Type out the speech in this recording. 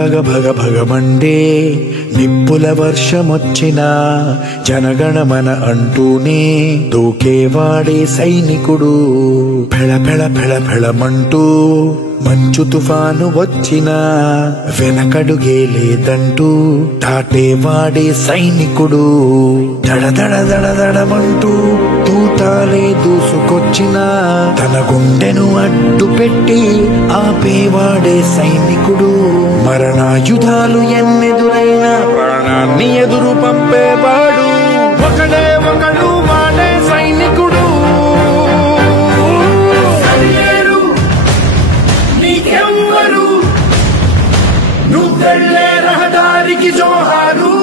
భగ భగ భగమండే నిప్పుల వర్షమొచ్చినా జనగణమన అంటూనే దూకేవాడే సైనికుడు. ఫెళ ఫెళ ఫెళ ఫెళమంటూ మంచు తుఫాను వచ్చినా వెనకడుగే లేదంటూ దాటేవాడే సైనికుడు. దడ దడ దడ దడమంటూ తూటాలే దూసుకొచ్చినా తన గుండెను అడ్డు పెట్టి ఆపేవాడే సైనికుడు. మరణాయుధాలు ఎన్నెదురైనా ప్రాణాన్ని ఎదురు పంపేవాడు ఒకడే ఒకడు, వాడే సైనికుడు. నీకెవ్వరు నువ్వెళ్ళే రహదారికి జోహారు.